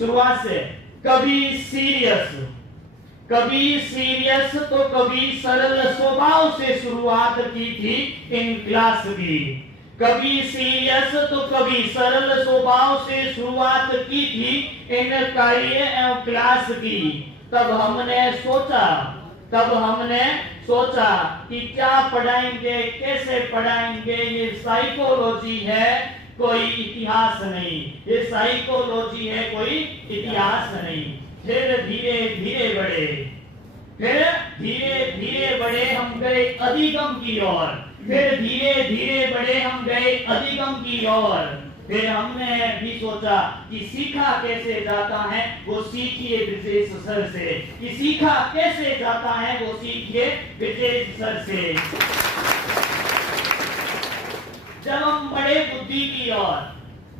शुरुआत से। कभी सीरियस, कभी सीरियस तो कभी सरल स्वभाव से शुरुआत की थी इन क्लास की। कभी सीरियस तो कभी सरल स्वभाव से शुरुआत की थी इन कार्य एवं क्लास की। तब हमने सोचा कि क्या पढ़ाएंगे, कैसे पढ़ाएंगे, ये साइकोलॉजी है कोई इतिहास नहीं, ये साइकोलॉजी है कोई इतिहास नहीं। फिर धीरे धीरे बढ़े हम गए अधिगम की ओर, फिर धीरे धीरे बढ़े हम गए अधिगम की ओर। फिर हमने भी सोचा कि सीखा कैसे जाता है, वो सीखिए विशेष सर से, कि सीखा कैसे जाता है वो सीखिए विशेष सर से। जब हम बढ़े बुद्धि की ओर,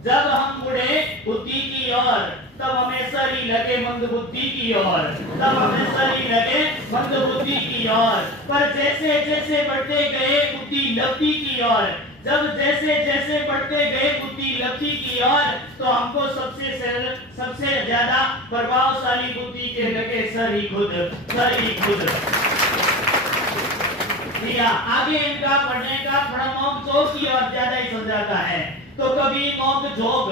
जब हम बढ़े बुद्धि की ओर, तब हमें सही लगे मंद बुद्धि की ओर, तब हमें सही लगे मंद बुद्धि की ओर। पर जैसे जैसे बढ़ते गए बुद्धि लब्धि की ओर, जब जैसे जैसे बढ़ते गए बुद्धि लब्धि की ओर, तो हमको सबसे ज्यादा प्रभावशाली बुद्धि के लगे सही खुद। आगे इनका पढ़ने का थोड़ा नोक झोंक की ओर ज्यादा ही समझाता है। तो कभी नोक झोंक,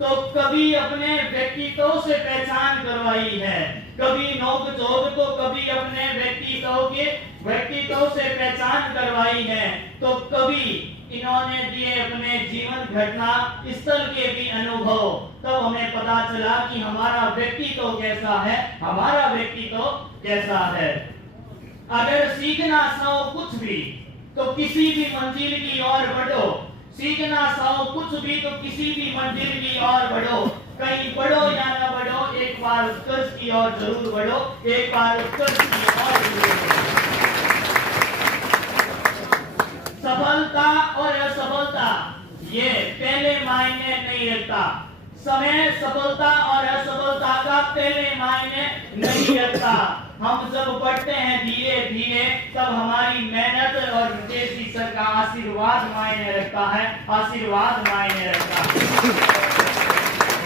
तो कभी अपने व्यक्तित्व से पहचान करवाई है, कभी नोक झोंक तो कभी अपने व्यक्तित्व से पहचान करवाई है। तो कभी इन्होंने दिए अपने जीवन घटना स्थल के भी अनुभव, तब हमें पता चला कि हमारा व्यक्तित्व कैसा है, हमारा व्यक्तित्व कैसा है। अगर सीखना सो कुछ भी तो किसी भी मंजिल की ओर बढ़ो, सीखना सो कुछ भी तो किसी भी मंजिल की ओर बढ़ो। कहीं बढ़ो या न बढ़ो, एक बार उत्कर्ष की ओर जरूर बढ़ो, एक बार उत्कर्ष की ओर जरूर बढ़ो। सफलता और असफलता ये पहले मायने नहीं रखता, समय सफलता और असफलता का पहले मायने नहीं रखता। हम जब बढ़ते हैं धीरे धीरे, तब हमारी मेहनत और विदेशी सर का आशीर्वाद मायने रखता है, आशीर्वाद मायने रखता है।